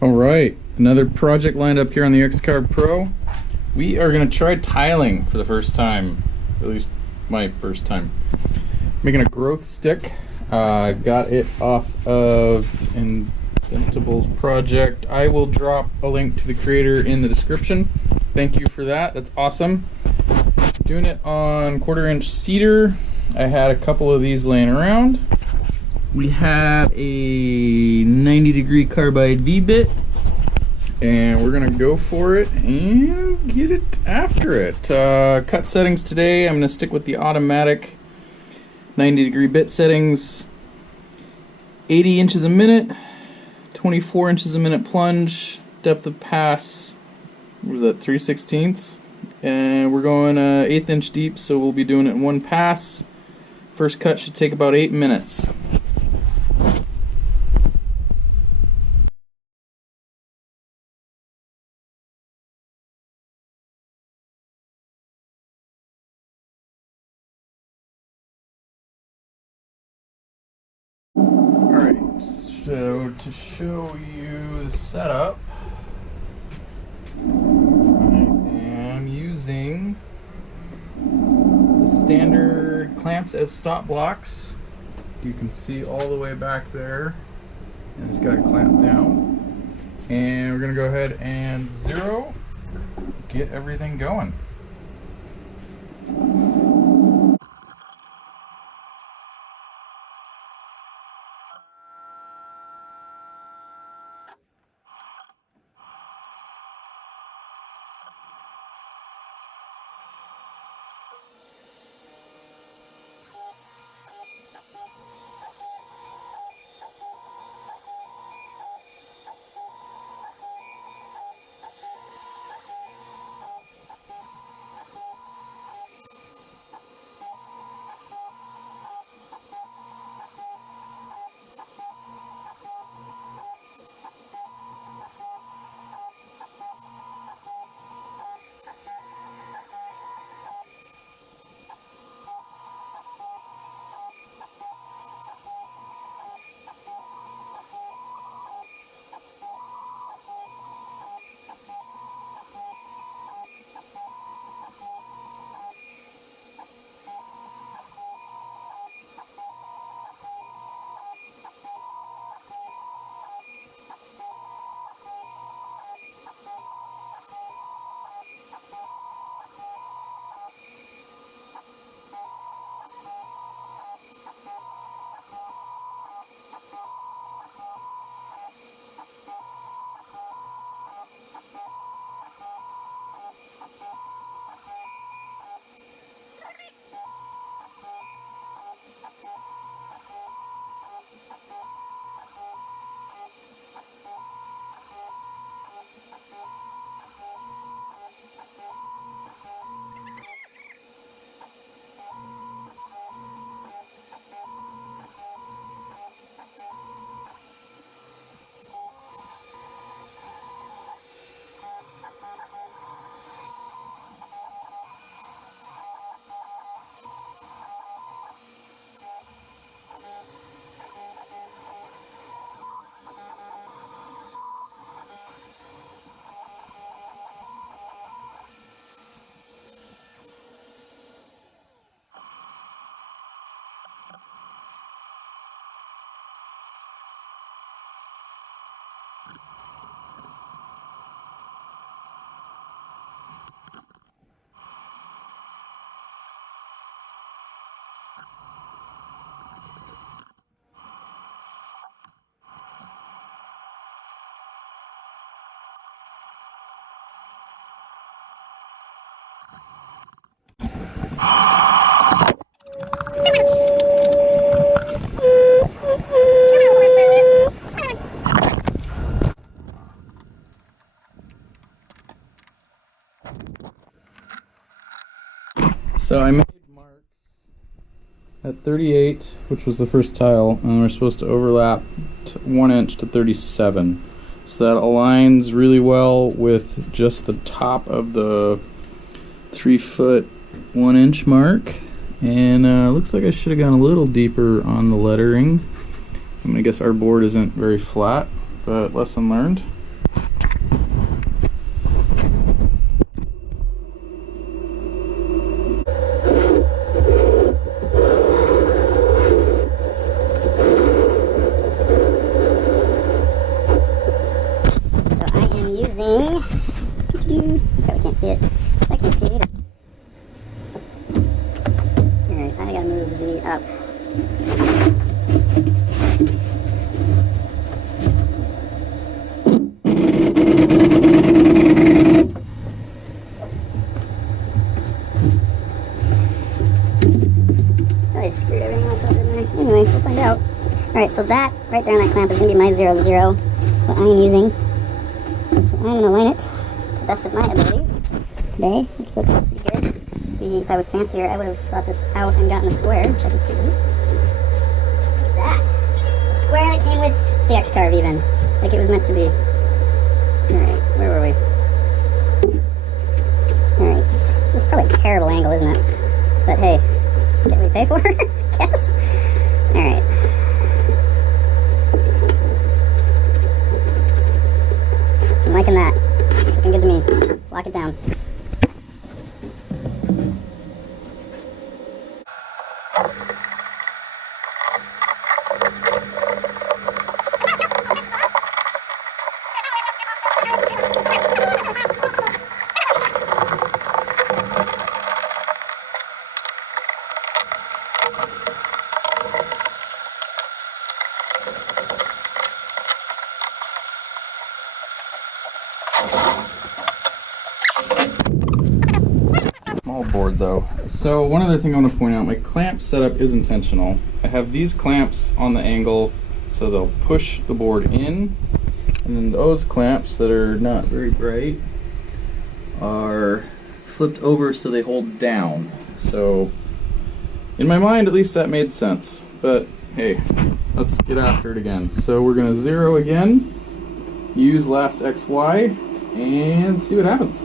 Alright, another project lined up here on the X-Carve Pro. We are going to try tiling for the first time, at least my first time. Making a growth stick. Got it off of Inventables project. I will drop a link to the creator in the description. Thank you for that, that's awesome. Doing it on 1/4" cedar. I had a couple of these laying around. We have a 90-degree carbide V-bit, and we're gonna go for it and get it after it. Cut settings today, I'm gonna stick with the automatic 90-degree bit settings. 80 inches a minute, 24 inches a minute plunge, depth of pass, what was that, 3/16? And we're going 1/8 inch deep, so we'll be doing it in one pass. First cut should take about 8 minutes. Alright, so to show you the setup, I am using the standard clamps as stop blocks. You can see all the way back there, and it's got it clamped down. And we're going to go ahead and zero, get everything going. So I made marks at 38, which was the first tile, and we're supposed to overlap 1 inch to 37. So that aligns really well with just the top of the 3 foot 1 inch mark. And looks like I should have gone a little deeper on the lettering. I mean, I guess our board isn't very flat, but lesson learned. I screwed everything else up in there. Anyway, we'll find out. Alright, so that right there on that clamp is going to be my 0-0, what I am using. So I'm going to line it to the best of my abilities today, which looks pretty good. Maybe if I was fancier, I would have thought this out and gotten a square, which I can still do. Look at that. A square that came with the X-Carve even, like it was meant to be. Alright, where were we? Alright, this is probably a terrible angle, isn't it? But hey, get what we pay for, I guess. Alright. I'm liking that. It's looking good to me. Let's lock it down. Small board though. So one other thing I want to point out, my clamp setup is intentional. I have these clamps on the angle so they'll push the board in, and then those clamps that are not very bright are flipped over so they hold down. So in my mind at least that made sense, but hey, let's get after it again. So we're going to 0 again, use last XY, and see what happens.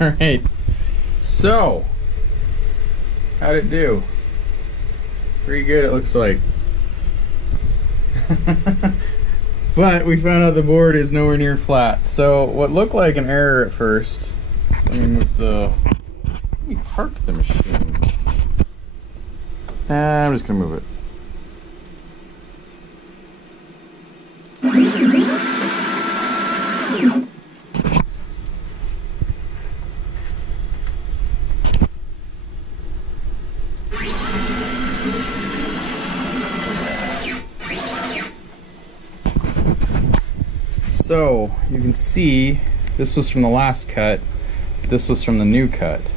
Alright, so how'd it do? Pretty good, it looks like. But we found out the board is nowhere near flat. So what looked like an error at first, let me park the machine. I'm just gonna move it. So you can see this was from the last cut, this was from the new cut.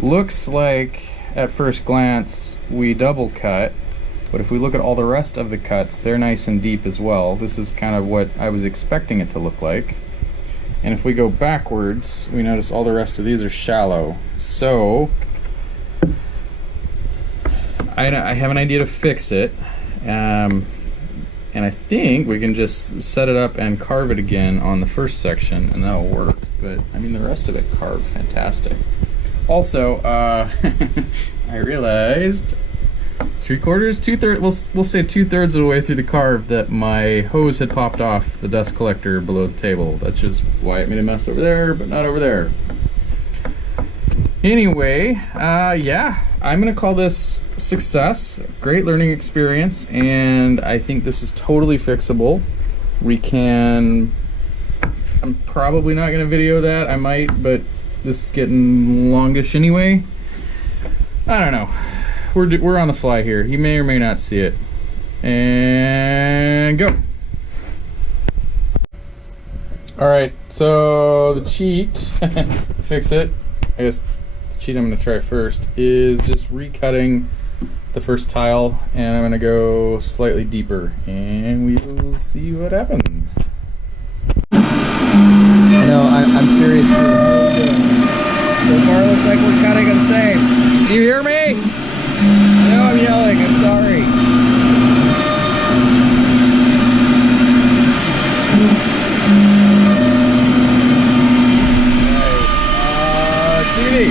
Looks like at first glance we double cut, but if we look at all the rest of the cuts, they're nice and deep as well. This is kind of what I was expecting it to look like. And if we go backwards, we notice all the rest of these are shallow. So I have an idea to fix it. And I think we can just set it up and carve it again on the first section, and that'll work. But I mean, the rest of it carved fantastic. Also, I realized 3/4, 2/3, we'll say 2/3 of the way through the carve that my hose had popped off the dust collector below the table. That's just why it made a mess over there, but not over there. Anyway, yeah, I'm gonna call this success. Great learning experience, and I think this is totally fixable. I'm probably not gonna video that. I might, but this is getting longish anyway. I don't know. We're on the fly here. You may or may not see it. And go. All right, so the cheat, fix it. I guess the cheat I'm gonna try first is just recutting the first tile, and I'm gonna go slightly deeper, and we will see what happens. I know, I'm curious too. So far it looks like we're cutting it safe. Do you hear me? I know I'm yelling, I'm sorry. TV.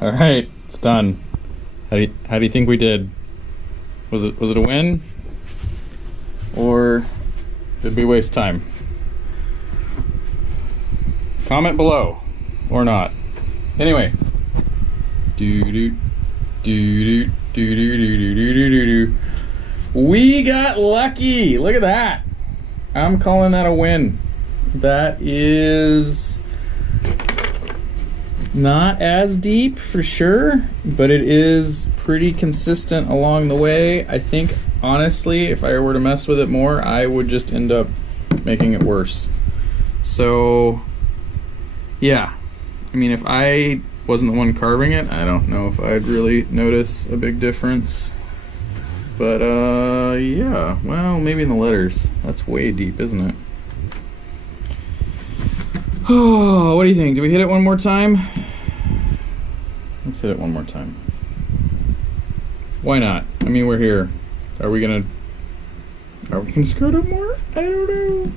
All right, it's done. How do you think we did? Was it a win? Or did we waste time? Comment below. Or not. Anyway. We got lucky! Look at that! I'm calling that a win. That is not as deep for sure, but it is pretty consistent along the way. I think, honestly, if I were to mess with it more, I would just end up making it worse. So, yeah. I mean, if I wasn't the one carving it, I don't know if I'd really notice a big difference. But, yeah. Well, maybe in the letters. That's way deep, isn't it? Oh, what do you think? Do we hit it one more time? Let's hit it one more time. Why not? I mean, we're here. Are we gonna screw it up more? I don't know.